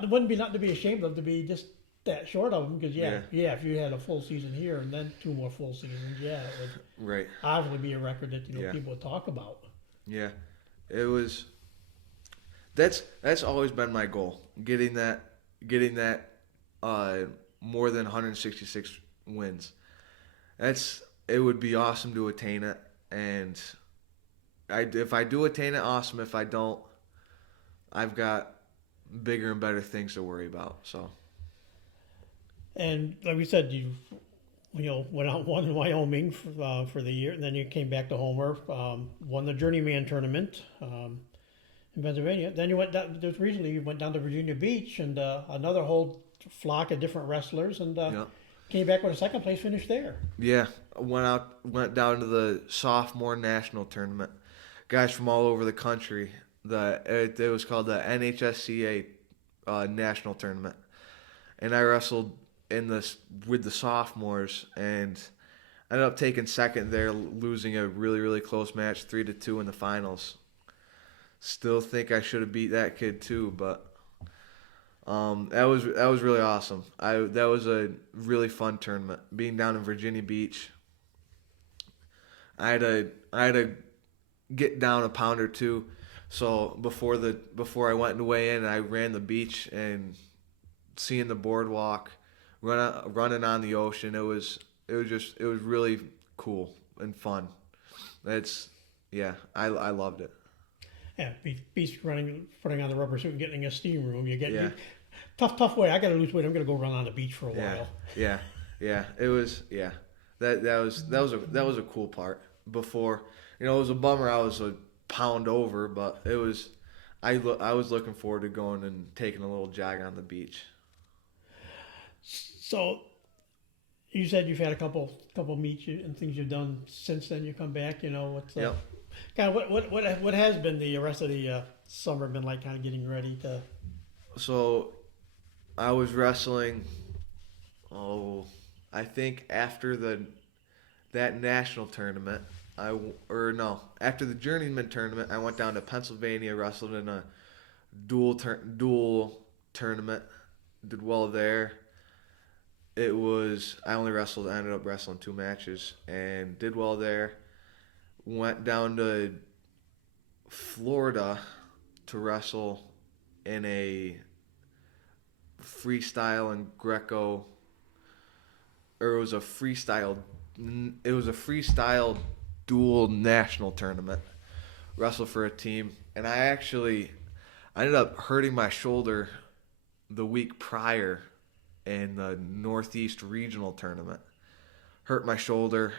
wouldn't be nothing to be ashamed of to be just that short of them because if you had a full season here and then 2 more full seasons, it would right. obviously be a record that people would talk about. Yeah, it was. That's always been my goal. Getting that more than 166 wins. It would be awesome to attain it. And if I do attain it, awesome. If I don't, I've got bigger and better things to worry about. So. And like we said, you went out, won in Wyoming for the year, and then you came back to Homer, won the Journeyman tournament in Pennsylvania. Then you went down. Recently, you went down to Virginia Beach, and another whole flock of different wrestlers, and came back with a second place finish there. Yeah, went down to the sophomore national tournament. Guys from all over the country. It was called the NHSCA national tournament, and I wrestled with the sophomores and ended up taking second there, losing a really, really close match, 3-2 in the finals. Still think I should have beat that kid too, but. That was really awesome. That was a really fun tournament. Being down in Virginia Beach, I had to get down a pound or two So before I went to weigh in, I ran the beach and seeing the boardwalk, running on the ocean. It was really cool and fun. It's yeah, I loved it. Yeah, beast running on the rubber suit and getting a steam room. Yeah, Tough way. I got to lose weight. I'm gonna go run on the beach for a yeah, while. yeah, yeah. It was yeah. That was a cool part. Before, it was a bummer I was a pound over, but it was I was looking forward to going and taking a little jog on the beach. So you said you've had a couple meets and things you've done since then. You come back. What's Yep. kind of what has been the rest of the summer been like? Kind of getting ready to. So I was wrestling. Oh, I think after that national tournament, after the journeyman tournament, I went down to Pennsylvania, wrestled in a dual tournament, did well there. I ended up wrestling 2 matches and did well there. Went down to Florida to wrestle in a freestyle and Greco, or it was a freestyle dual national tournament. Wrestled for a team, and I ended up hurting my shoulder the week prior in the Northeast Regional Tournament. Hurt my shoulder,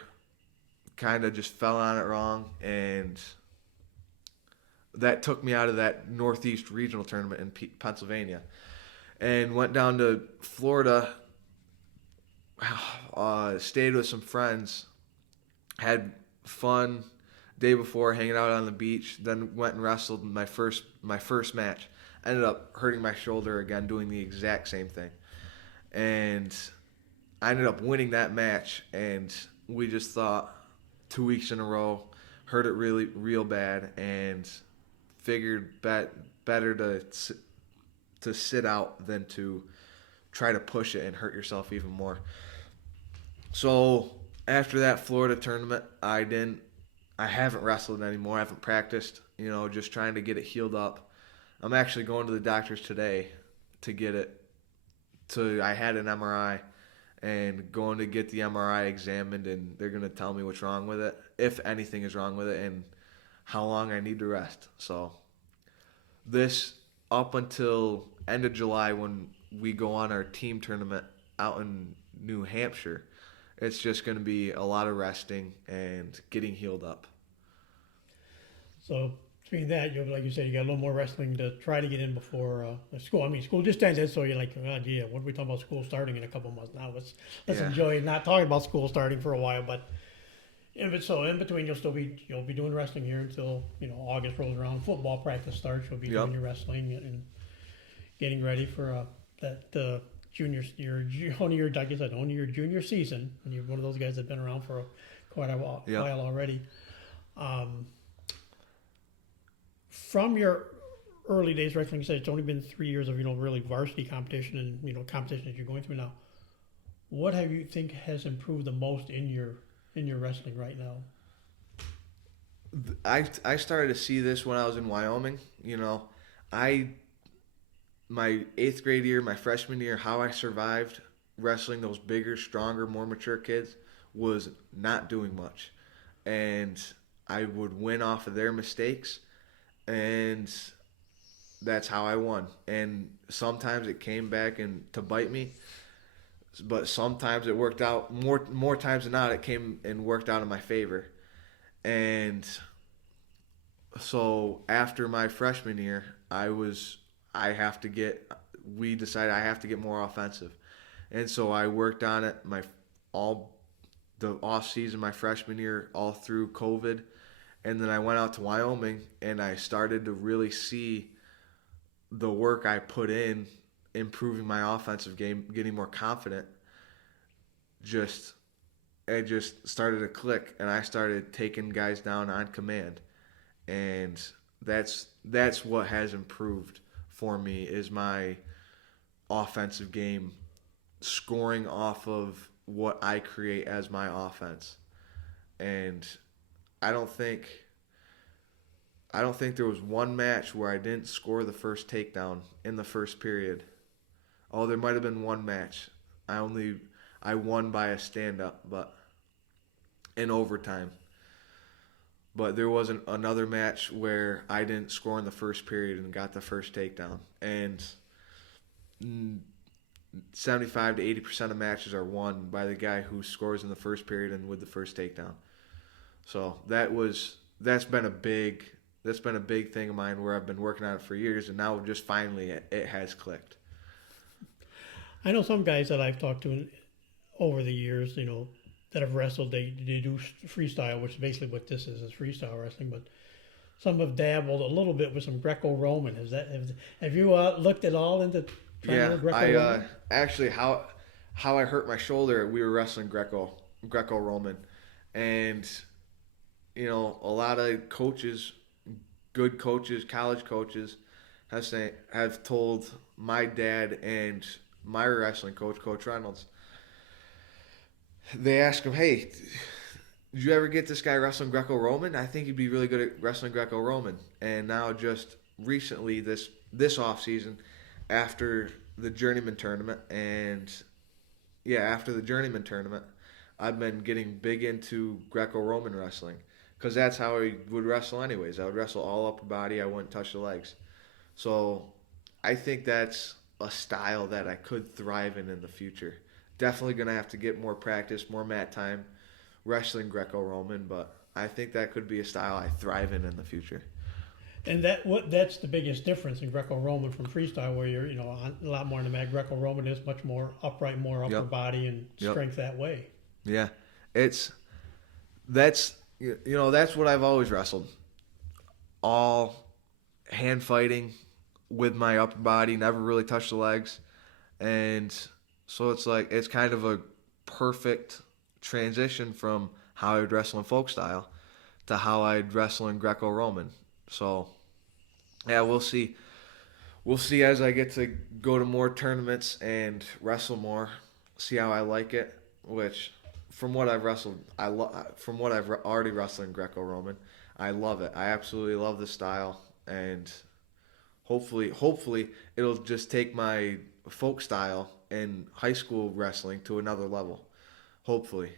kind of just fell on it wrong, and that took me out of that Northeast Regional Tournament in Pennsylvania. And went down to Florida, stayed with some friends, had fun day before hanging out on the beach, then went and wrestled my first match. Ended up hurting my shoulder again, doing the exact same thing. And I ended up winning that match, and we just thought 2 weeks in a row, hurt it really real bad, and figured better to sit out than to try to push it and hurt yourself even more. So after that Florida tournament, I haven't wrestled anymore. I haven't practiced, just trying to get it healed up. I'm actually going to the doctors today to get it. I had an MRI and going to get the MRI examined, and they're going to tell me what's wrong with it, if anything is wrong with it, and how long I need to rest. So this up until end of July when we go on our team tournament out in New Hampshire, it's just going to be a lot of resting and getting healed up. So between that, like you said, you got a little more wrestling to try to get in before school. I mean, school just ended, so you're like, oh, yeah, what are we talking about school starting in a couple months now? Let's enjoy not talking about school starting for a while. But in between, you'll be doing wrestling here until August rolls around. Football practice starts. You'll be doing your wrestling and getting ready for that junior only your junior season, and you're one of those guys that've been around for quite a while already. From your early days wrestling, you said it's only been 3 years of really varsity competition and competition that you're going through now. What have you think has improved the most in your wrestling right now? I started to see this when I was in Wyoming. My 8th grade year, my freshman year, how I survived wrestling those bigger, stronger, more mature kids was not doing much. And I would win off of their mistakes, and that's how I won. And sometimes it came back to bite me, but sometimes it worked out. More times than not, it came and worked out in my favor. And so after my freshman year, we decided I have to get more offensive. And so I worked on it the off season, my freshman year, all through COVID. And then I went out to Wyoming and I started to really see the work I put in, improving my offensive game, getting more confident. It just started to click, and I started taking guys down on command. And that's what has improved for me is my offensive game, scoring off of what I create as my offense. And I don't think I don't think there was one match where I didn't score the first takedown in the first period. Oh, there might have been one match. I won by a stand up, but in overtime. But there wasn't another match where I didn't score in the first period and got the first takedown. And 75 to 80% of matches are won by the guy who scores in the first period and with the first takedown. So that's been a big thing of mine where I've been working on it for years, and now just finally it has clicked. I know some guys that I've talked to over the years, that have wrestled, they do freestyle, which is basically what this is freestyle wrestling. But some have dabbled a little bit with some Greco-Roman. Have you looked at all into trying to learn Greco-Roman? Actually how I hurt my shoulder, we were wrestling Greco-Roman, and a lot of coaches, good coaches, college coaches, have told my dad and my wrestling coach, Coach Reynolds. They asked him, "Hey, did you ever get this guy wrestling Greco-Roman? I think he'd be really good at wrestling Greco-Roman." And now, just recently, this off season, after the journeyman tournament, I've been getting big into Greco-Roman wrestling, because that's how I would wrestle anyways. I would wrestle all upper body. I wouldn't touch the legs. So I think that's a style that I could thrive in the future. Definitely going to have to get more practice, more mat time wrestling Greco-Roman, but I think that could be a style I thrive in the future. And that's the biggest difference in Greco-Roman from freestyle, where you're a lot more in the mat. Greco-Roman is much more upright, more upper body and strength that way. Yeah, that's what I've always wrestled. All hand fighting with my upper body, never really touched the legs, and so it's kind of a perfect transition from how I would wrestle in folk style to how I'd wrestle in Greco-Roman. So, yeah, we'll see. We'll see as I get to go to more tournaments and wrestle more, see how I like it. Which, from what I've wrestled, from what I've already wrestled in Greco-Roman, I love it. I absolutely love the style, and hopefully it'll just take my folk style in high school wrestling to another level. Hopefully,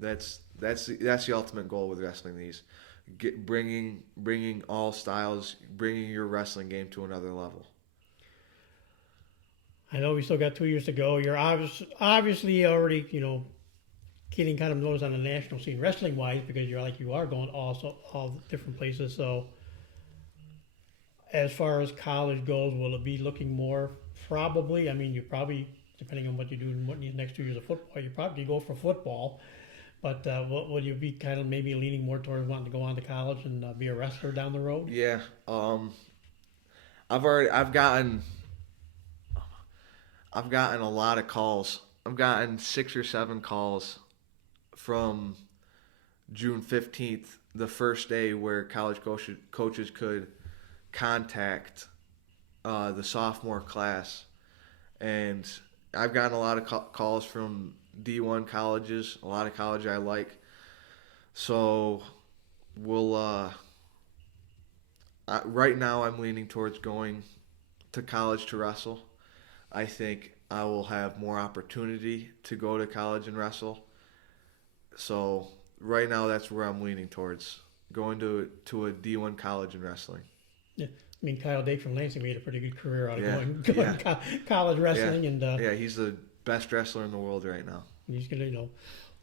that's the ultimate goal with wrestling these, bringing all styles, bringing your wrestling game to another level. I know we still got 2 years to go. You're obviously already getting kind of noticed on the national scene wrestling wise, because you are going all different places. So as far as college goes, will it be looking more? Probably. I mean, you probably, depending on what you do in the next 2 years of football, you probably go for football. But what will you be kind of maybe leaning more towards wanting to go on to college and be a wrestler down the road? Yeah. I've gotten a lot of calls. I've gotten 6 or 7 calls from June 15th, the first day where college coaches could contact the sophomore class, and I've gotten a lot of calls from D1 colleges, a lot of colleges I like. So we'll right now I'm leaning towards going to college to wrestle. I think I will have more opportunity to go to college and wrestle. So right now that's where I'm leaning towards, going to a D1 college and wrestling. Yeah. I mean, Kyle Dake from Lansing made a pretty good career out of going college wrestling. Yeah. And he's the best wrestler in the world right now. He's going to,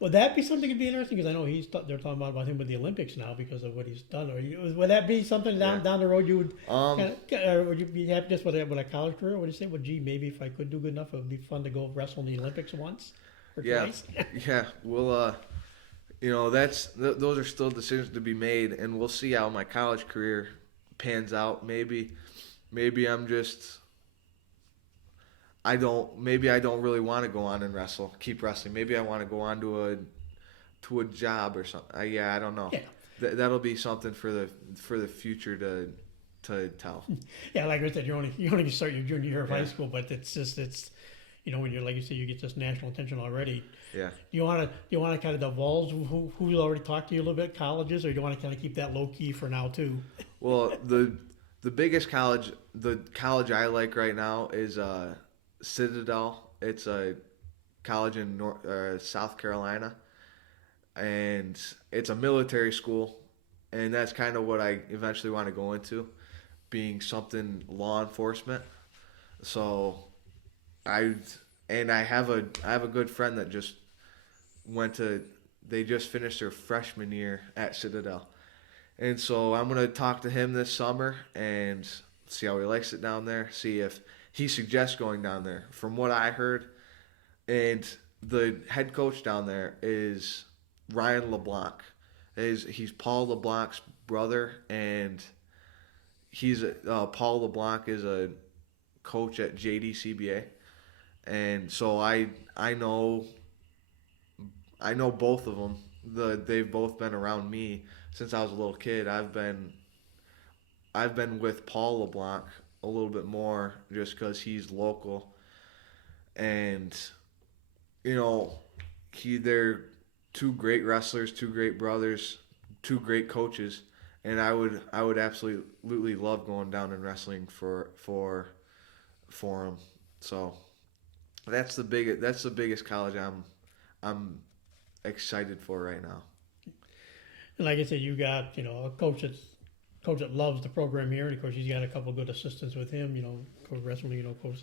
would that be something that'd be interesting? Because I know they're talking about him with the Olympics now because of what he's done. Would that be something down the road you would, or would you be happy just with a college career? Would you say, well, gee, maybe if I could do good enough, it would be fun to go wrestle in the Olympics once or twice? Yeah. Well, those are still decisions to be made, and we'll see how my college career pans out. Maybe I'm just I don't really want to go on and keep wrestling. Maybe I want to go on to a job or something. I don't know. Yeah. That'll be something for the future to tell. Yeah, like I said, you only start your junior year of high school, but it's when you're, like you say, you get this national attention already. Yeah. Do you want to kind of divulge who's already talked to you a little bit, colleges, or do you want to kind of keep that low key for now too? Well, the biggest college, the college I like right now is Citadel. It's a college in South Carolina, and it's a military school, and that's kind of what I eventually want to go into, being something law enforcement. So I have a good friend that just they just finished their freshman year at Citadel. And so I'm going to talk to him this summer and see how he likes it down there, see if he suggests going down there. From what I heard, and the head coach down there is Ryan LeBlanc. He's Paul LeBlanc's brother, and Paul LeBlanc is a coach at JDCBA. And so I know both of them. They've both been around me since I was a little kid. I've been with Paul LeBlanc a little bit more just because he's local, and they're two great wrestlers, two great brothers, two great coaches, and I would absolutely love going down and wrestling for them. So that's the biggest college I'm excited for right now. And like I said, you got a coach that loves the program here, and of course he's got a couple of good assistants with him. Coach wrestling, Coach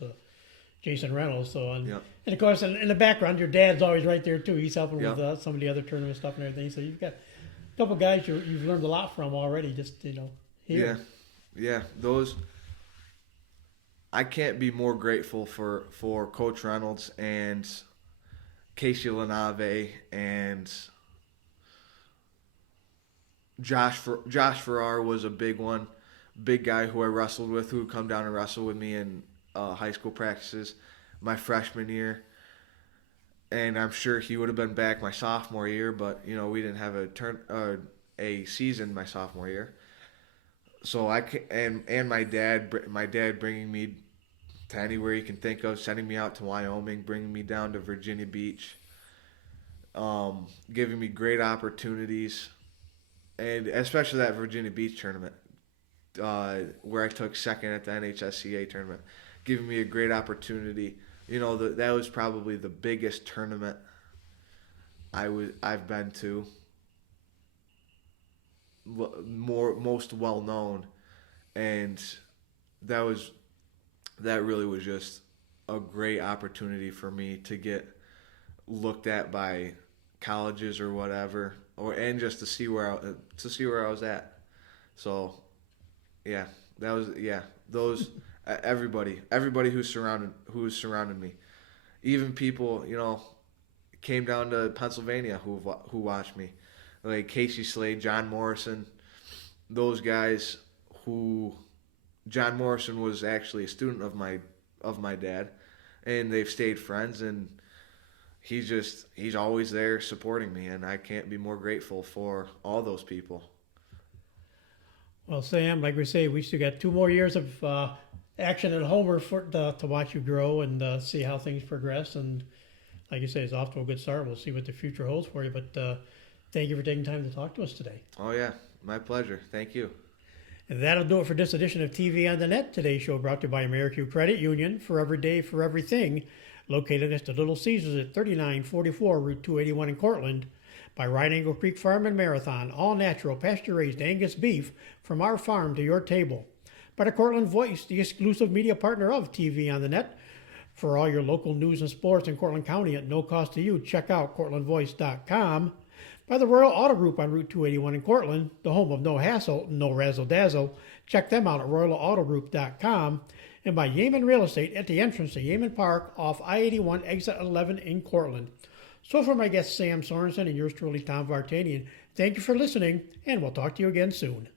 Jason Reynolds. So and of course in the background, your dad's always right there too. He's helping with some of the other tournament stuff and everything. So you've got a couple of guys you've learned a lot from already. Just here. Yeah. Those. I can't be more grateful for Coach Reynolds and Casey Lanave and Josh Farrar was a big guy who I wrestled with, who would come down and wrestle with me in high school practices my freshman year. And I'm sure he would have been back my sophomore year, but we didn't have a season my sophomore year. So and my dad bringing me to anywhere you can think of, sending me out to Wyoming, bringing me down to Virginia Beach, giving me great opportunities, and especially that Virginia Beach tournament where I took second at the NHSCA tournament, giving me a great opportunity. That was probably the biggest tournament I've been to, most well known, and that really was just a great opportunity for me to get looked at by colleges or whatever, and just to see where I was at. So those everybody who surrounded me, even people came down to Pennsylvania who watched me, like Casey Slade, John Morrison, those guys who. John Morrison was actually a student of my dad, and they've stayed friends, and he's always there supporting me, and I can't be more grateful for all those people. Well, Sam, like we say, we still got 2 more years of action at Homer to watch you grow and see how things progress. And like you say, it's off to a good start. We'll see what the future holds for you. But thank you for taking time to talk to us today. Oh yeah, my pleasure. Thank you. And that'll do it for this edition of TV on the Net. Today's show brought to you by AmeriQ Credit Union, for every day, for everything, located next to Little Caesars at 3944 Route 281 in Cortland, by Right Angle Creek Farm and Marathon, all natural, pasture-raised Angus beef from our farm to your table, by the Cortland Voice, the exclusive media partner of TV on the Net. For all your local news and sports in Cortland County at no cost to you, check out CortlandVoice.com. By the Royal Auto Group on Route 281 in Cortland, the home of no hassle, no razzle-dazzle. Check them out at RoyalAutoGroup.com. And by Yeaman Real Estate at the entrance to Yeaman Park off I-81 exit 11 in Cortland. So for my guest Sam Sorenson and yours truly, Tom Vartanian, thank you for listening, and we'll talk to you again soon.